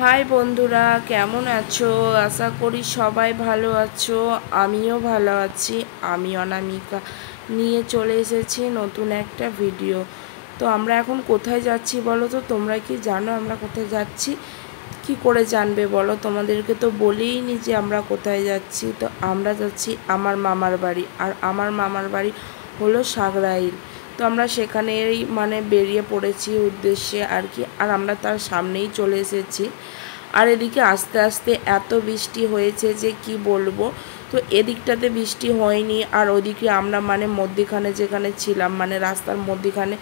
High বন্ধুরা, কেমন আছো? আশা করি সবাই ভালো আছো। আমিও ভালো আছি। আমি অনামিকা নিয়ে চলে এসেছি নতুন একটা ভিডিও। তো আমরা এখন কোথায় যাচ্ছি বলো তো? তোমরা কি জানো আমরা কোথায় যাচ্ছি? কি করে জানবে বলো? তোমাদেরকে তো বলিনি যে আমরা কোথায় যাচ্ছি। তো আমরা যাচ্ছি আমার মামার বাড়ি, আর আমার মামার বাড়ি হলো সাগরাইল। তো আমরা সেখানেই বেরিয়ে পড়েছি উদ্দেশ্যে আর কি, আর আমরা তার সামনেই চলে এসেছি। আর এদিকে আস্তে আস্তে এত বৃষ্টি হয়েছে যে কি বলবো। তো এদিকটাতে বৃষ্টি হয়নি, আর ওদিকে আমরা মধ্যিখানে যেখানে ছিলাম রাস্তার মধ্যিখানে,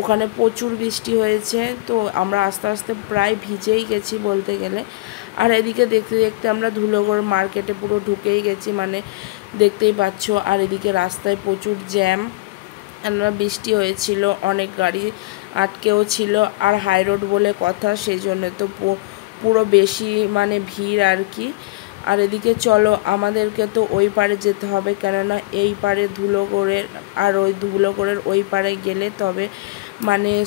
ওখানে প্রচুর বৃষ্টি হয়েছে। তো আমরা আস্তে আস্তে প্রায় ভিজেই গেছি বলতে গেলে। আর এদিকে দেখতে দেখতে আমরা ধুলোগড় মার্কেটে পুরো ঢুকেই গেছি, দেখতেই পাচ্ছ। আর এদিকে রাস্তায় প্রচুর জ্যাম, আমরা বৃষ্টি হয়েছিল, অনেক গাড়ি আটকেও ছিল। আর হাই রোড বলে কথা, সেই জন্য তো পুরো বেশি ভিড় আর কি। আর এদিকে চলো, আমাদেরকে তো ওই পারে যেতে হবে, কেননা এই পারে ধুলোগড়ের, আর ওই ধুলোগড়ের ওই পারে গেলে তবে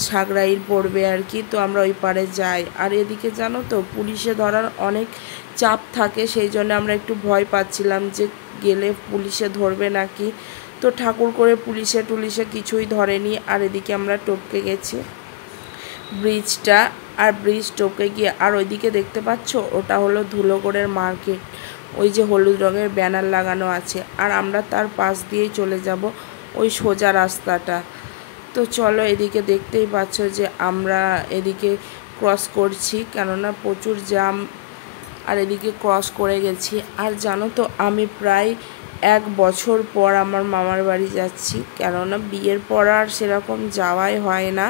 সাগরাইল পড়বে আর কি। তো আমরা ওই পারে যাই। আর এদিকে জানো তো, পুলিশে ধরার অনেক চাপ থাকে, সেই জন্য আমরা একটু ভয় পাচ্ছিলাম যে গেলে পুলিশে ধরবে নাকি। তো ঠাকুর করে পুলিশে টুলিশে কিছুই ধরেনি। আর এদিকে আমরা টপকে গেছি ব্রিজটা, আর ব্রিজ টপকে গিয়ে, আর ওইদিকে দেখতে পাচ্ছ ওটা হলো ধুলোগড়ের মার্কেট, ওই যে হলুদ রঙের ব্যানার লাগানো আছে। আর আমরা তার পাশ দিয়েই চলে যাব, ওই সোজা রাস্তাটা। তো চলো, এদিকে দেখতেই পাচ্ছ যে আমরা এদিকে ক্রস করছি, কেননা প্রচুর জ্যাম। আর এদিকে ক্রস করে গেছি। আর জানো তো, আমি প্রায় 1 বছর পর আমার মামার বাড়ি যাচ্ছি, কেননা বিয়ের পর আর সেরকম যাওয়াই হয় না।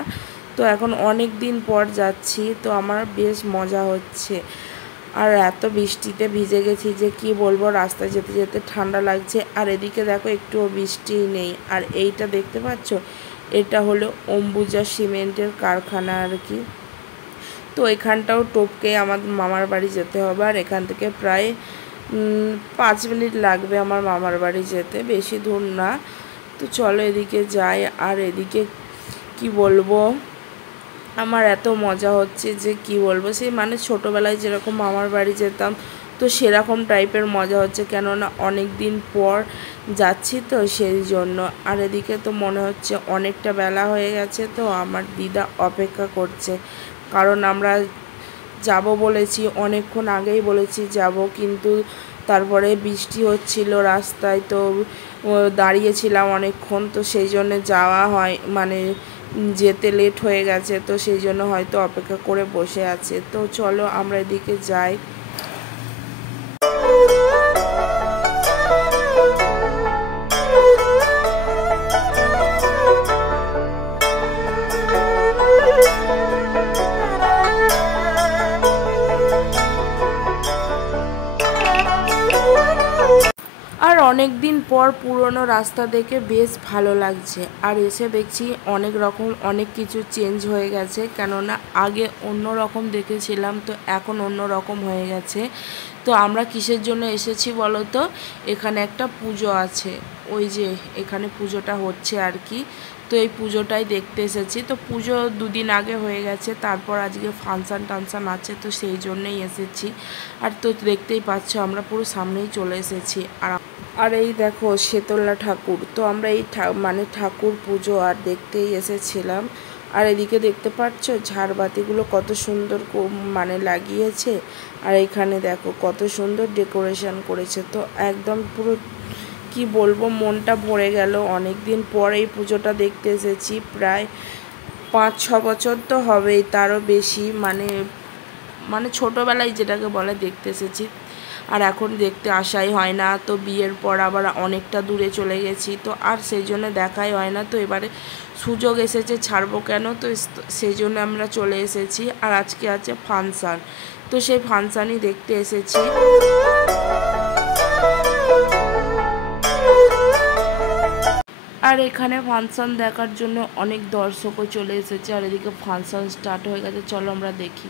তো এখন অনেক দিন পর যাচ্ছি, তো আমার বেশ মজা হচ্ছে। আর এত বৃষ্টিতে ভিজে গেছি যে কি বলবো, রাস্তায় যেতে যেতে ঠান্ডা লাগছে। আর এদিকে দেখো, একটুও বৃষ্টি নেই। আর এইটা দেখতে পাচ্ছ, এটা হলো অম্বুজা সিমেন্টের কারখানা আর কি। তো এখানটাও টপকে আমাদের মামার বাড়ি যেতে হবে, আর এখান থেকে প্রায় 5 মিনিট লাগবে আমার মামার বাড়ি যেতে, বেশি দূর না। তো চলো এদিকে যাই। আর এদিকে কি বলবো, আমার এত মজা হচ্ছে যে কি বলবো, সেই ছোটোবেলায় যেরকম মামার বাড়ি যেতাম, তো সেরকম টাইপের মজা হচ্ছে, কেননা অনেক দিন পর যাচ্ছি তো সেই জন্য। আর এদিকে তো মনে হচ্ছে অনেকটা বেলা হয়ে গেছে, তো আমার দিদা অপেক্ষা করছে, কারণ আমরা যাব বলেছি, অনেকক্ষণ আগেই বলেছি যাব, কিন্তু তারপরে বৃষ্টি হচ্ছিল রাস্তায়, তো দাঁড়িয়েছিলাম অনেকক্ষণ, তো সেই জন্য যাওয়া হয় যেতে লেট হয়ে গেছে, তো সেই জন্য হয়তো অপেক্ষা করে বসে আছে। তো চলো আমরা এদিকে যাই। আর অনেক দিন পর পুরনো রাস্তা দেখে বেশ ভালো লাগছে। আর এসে দেখছি অনেক কিছু চেঞ্জ হয়ে গেছে, কেননা আগে অন্য রকম দেখেছিলাম, তো এখন অন্য রকম হয়ে গেছে। তো আমরা কিসের জন্য এসেছি বলো তো? এখানে একটা পুজো আছে, ওই যে এখানে পুজোটা হচ্ছে আর কি। তো এই পুজোটাই দেখতে এসেছি। তো পুজো 2 দিন আগে হয়ে গেছে, তারপর আজকে ফাংশান টাংশান আছে, তো সেই জন্যই এসেছি। আর তো দেখতেই পাচ্ছ, আমরা পুরো সামনেই চলে এসেছি। আর এই দেখো শীতলা ঠাকুর, তো আমরা এই ঠাকুর পুজো আর দেখতেই এসেছিলাম। আর এদিকে দেখতে পাচ্ছ ঝাড়বাতিগুলো কত সুন্দর লাগিয়েছে। আর এখানে দেখো কত সুন্দর ডেকোরেশন করেছে, তো একদম পুরো কি বলবো, মনটা ভরে গেল। অনেক দিন পর এই পুজোটা দেখতে এসেছি, প্রায় 5-6 বছর তো হবেই, তারও বেশি, ছোটোবেলায় যেটাকে বলে দেখতে এসেছি। আর এখন দেখতে আসাই হয় না, তো বিয়ের পর আবার অনেকটা দূরে চলে গেছি, তো আর সেই জন্য দেখাই হয় না। তো এবারে সুযোগ এসেছে, ছাড়বো কেন, তো সেই জন্য আমরা চলে এসেছি। আর আজকে আছে ফাংশান, তো সেই ফাংশানই দেখতে এসেছি। আর এখানে ফাংশান দেখার জন্য অনেক দর্শকও চলে এসেছে। আর এদিকে ফাংশান স্টার্ট হয়ে গেছে, চলো আমরা দেখি।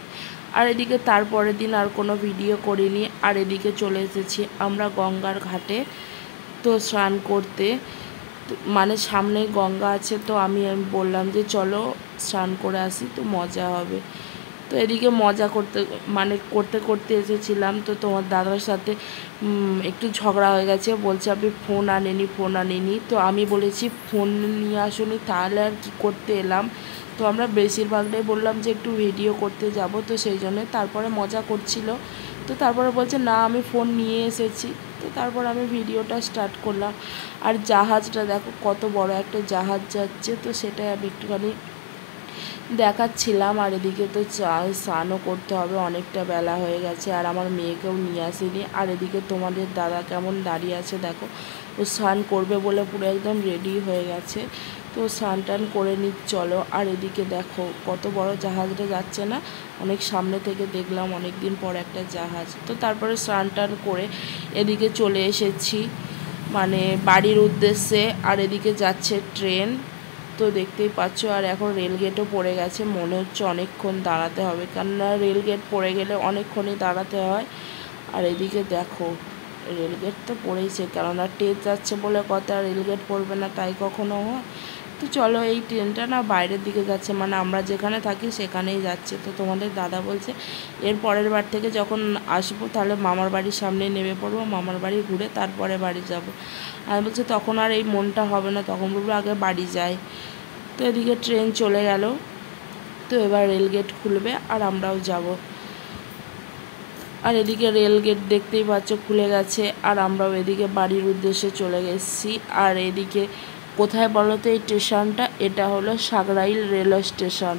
আর এদিকে তারপরের দিন আর কোনো ভিডিও করিনি। আর এদিকে চলে এসেছি আমরা গঙ্গার ঘাটে, তো স্নান করতে। সামনেই গঙ্গা আছে, তো আমি বললাম যে চলো স্নান করে আসি, তো মজা হবে। তো এদিকে মজা করতে করতে এসেছিলাম। তো তোমার দাদার সাথে একটু ঝগড়া হয়ে গেছে, বলছে আমি ফোন আনিনি। তো আমি বলেছি ফোন নিয়ে আসুনি, তাহলে আর কি করতে এলাম। তো আমরা বেশিরভাগটাই বললাম যে একটু ভিডিও করতে যাব, তো সেই জন্য তারপরে মজা করছিল। তো তারপরে বলছে না আমি ফোন নিয়ে এসেছি। তো তারপর আমি ভিডিওটা স্টার্ট করলাম। আর জাহাজটা দেখো কত বড় একটা জাহাজ যাচ্ছে, তো সেটাই আমি একটুখানি দেখাচ্ছিলাম। আর এদিকে তো স্নানও করতে হবে, অনেকটা বেলা হয়ে গেছে, আর আমার মেয়েকেও নিয়ে আসিনি। আর এদিকে তোমাদের দাদা কেমন দাঁড়িয়ে আছে দেখো, ও স্নান করবে বলে পুরো একদম রেডি হয়ে গেছে। তো স্নান টান করে চলো। আর এদিকে দেখো কত বড় জাহাজটা যাচ্ছে না, অনেক সামনে থেকে দেখলাম, অনেক দিন পর একটা জাহাজ। তো তারপরে স্নান টান করে এদিকে চলে এসেছি মানে বাড়ির উদ্দেশ্যে। আর এদিকে যাচ্ছে ট্রেন, তো দেখতেই পাচ্ছ। আর এখন রেলগেটও পড়ে গেছে, মনে হচ্ছে অনেকক্ষণ দাঁড়াতে হবে, কেননা রেলগেট পড়ে গেলে অনেকক্ষণই দাঁড়াতে হয়। আর এদিকে দেখো রেলগেট তো পড়েইছে, কেননা ট্রেন যাচ্ছে বলে কথা, রেলগেট পড়বে না তাই কখনো হয়? তো চলো, এই ট্রেনটা না বাইরের দিকে যাচ্ছে, মানে আমরা যেখানে থাকি সেখানেই যাচ্ছে। তো তোমাদের দাদা বলছে এর পরের বার থেকে যখন আসবো তাহলে মামার বাড়ির সামনে নেমে পড়বো, মামার বাড়ি ঘুরে তারপরে বাড়ি যাব। আমি বলছি তখন আর এই মনটা হবে না, তখন বলবো আগে বাড়ি যাই। তো এদিকে ট্রেন চলে গেল, তো এবার রেলগেট খুলবে আর আমরাও যাব। আর এদিকে রেলগেট দেখতেই পাচ্ছ খুলে গেছে, আর আমরাও এদিকে বাড়ির উদ্দেশ্যে চলে গেছি। আর এদিকে কোথায় বলো তো এই স্টেশনটা? এটা হলো সাগরাইল রেলওয়ে স্টেশন।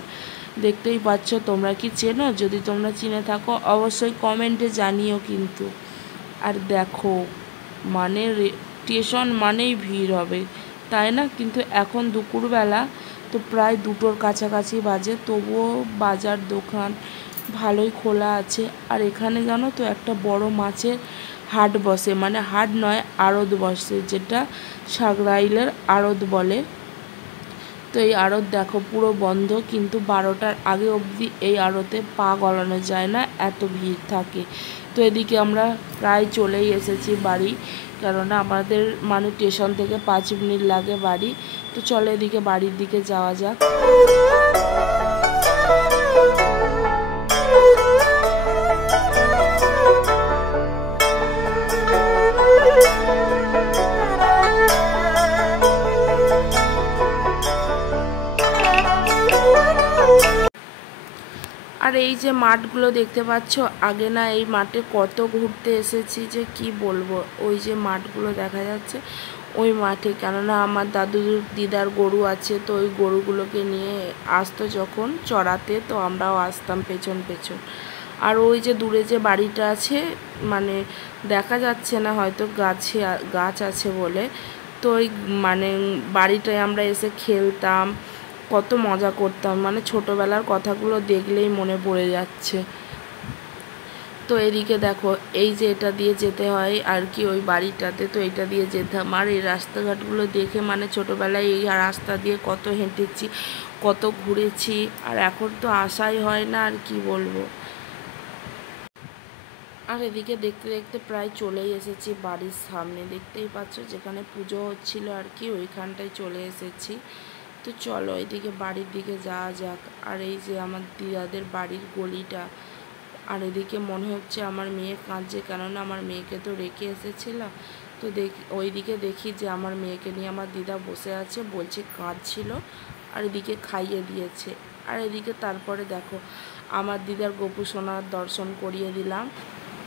দেখতেই পাচ্ছ, তোমরা কি চেনো? যদি তোমরা চিনে থাকো অবশ্যই কমেন্টে জানিও কিন্তু। আর দেখো মানে স্টেশন মানেই ভিড় হবে, তাই না? কিন্তু এখন দুপুরবেলা, তো প্রায় 2টোর কাছাকাছি বাজে, তবুও বাজার দোকান ভালোই খোলা আছে। আর এখানে জানো তো একটা বড় মাছের হাট বসে, মানে হাট নয় আড়ত বসে, যেটা সাগরাইলের আড়ত বলে। তো এই আড়ত দেখো পুরো বন্ধ, কিন্তু 12টার আগে অবধি এই আড়তে পা গলানো যায় না, এত ভিড় থাকে। তো এদিকে আমরা প্রায় চলেই এসেছি বাড়ি, কেননা আমাদের মানে স্টেশন থেকে 5 মিনিট লাগে বাড়ি। তো চলো এদিকে বাড়ির দিকে যাওয়া যাক। আর এই যে মাঠগুলো দেখতে পাচ্ছ, আগে না এই মাঠে কত ঘুরতে এসেছি যে কি বলবো। ওই যে মাঠগুলো দেখা যাচ্ছে ওই মাঠে, কেননা আমার দিদার গরু আছে, তো ওই গরুগুলোকে নিয়ে আসতো যখন চড়াতে, তো আমরাও আসতাম পেছন পেছন। আর ওই যে দূরে যে বাড়িটা আছে, মানে দেখা যাচ্ছে না হয়তো গাছ আছে বলে, তো ওই মানে বাড়িটায় আমরা এসে খেলতাম, কত মজা করতাম, মানে ছোটোবেলার কথাগুলো দেখলেই মনে পড়ে যাচ্ছে। তো এদিকে দেখো এই যে এটা দিয়ে যেতে হয় আর কি ওই বাড়িটাতে, তো এটা দিয়ে যেতাম। আর এই রাস্তাঘাটগুলো দেখে মানে ছোটোবেলায় এই রাস্তা দিয়ে কত হেঁটেছি, কত ঘুরেছি, আর এখন তো আসাই হয় না, আর কি বলবো। আর এদিকে দেখতে দেখতে প্রায় চলেই এসেছি বাড়ির সামনে, দেখতেই পাচ্ছ যেখানে পুজো হচ্ছিল আর কি, ওইখানটায় চলে এসেছি। তো চলো এদিকে বাড়ির দিকে যাওয়া যাক। আর এই যে আমার দিদাদের বাড়ির গলিটা, আর এদিকে মনে হচ্ছে আমার মেয়ে কাঁদছে, কেননা আমার মেয়েকে তো রেখে এসেছিলাম। তো ওইদিকে দেখি যে আমার মেয়েকে নিয়ে আমার দিদা বসে আছে, বলছে কাঁদছিল, আর এদিকে খাইয়ে দিয়েছে। আর এদিকে তারপরে দেখো আমার দিদার গোপু সোনার দর্শন করিয়ে দিলাম।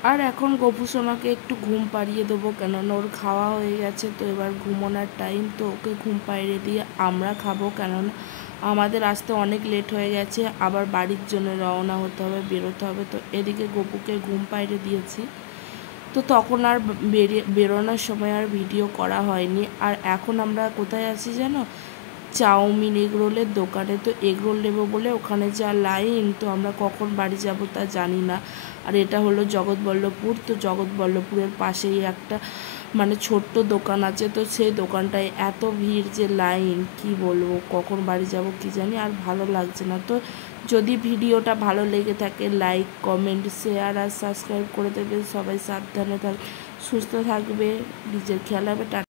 আর এখন গোপু সোনাকে একটু ঘুম পাড়িয়ে দেবো, কেননা ওর খাওয়া হয়ে গেছে, তো এবার ঘুমোনোর টাইম, তো ওকে ঘুম পাড়িয়ে দিয়ে আমরা খাবো, কেননা আমাদের আসতে অনেক লেট হয়ে গেছে, আবার বাড়ির জন্য রওনা হতে হবে, বেরোতে হবে। তো এদিকে গোপুকে ঘুম পাড়িয়ে দিয়েছি, তো তখন আর বেরোনোর সময় আর ভিডিও করা হয়নি। আর এখন আমরা কোথায় আছি জানো? চাউমিন এগরোলের দোকানে। তো এগরোল নেবো বলে ওখানে যা লাইন, তো আমরা কখন বাড়ি যাব তা জানি না। আর এটা হলো জগৎবল্লভপুর, তো জগৎবল্লভপুরের পাশেই একটা মানে ছোট্ট দোকান আছে, তো সেই দোকানটায় এত ভিড় যে লাইন, কি বলবো, কখন বাড়ি যাব কি জানি, আর ভালো লাগছে না। তো যদি ভিডিওটা ভালো লেগে থাকে লাইক কমেন্ট শেয়ার আর সাবস্ক্রাইব করে দেবে। সবাই সাবধানে সুস্থ থাকবে, নিজের খেয়াল রাখবে।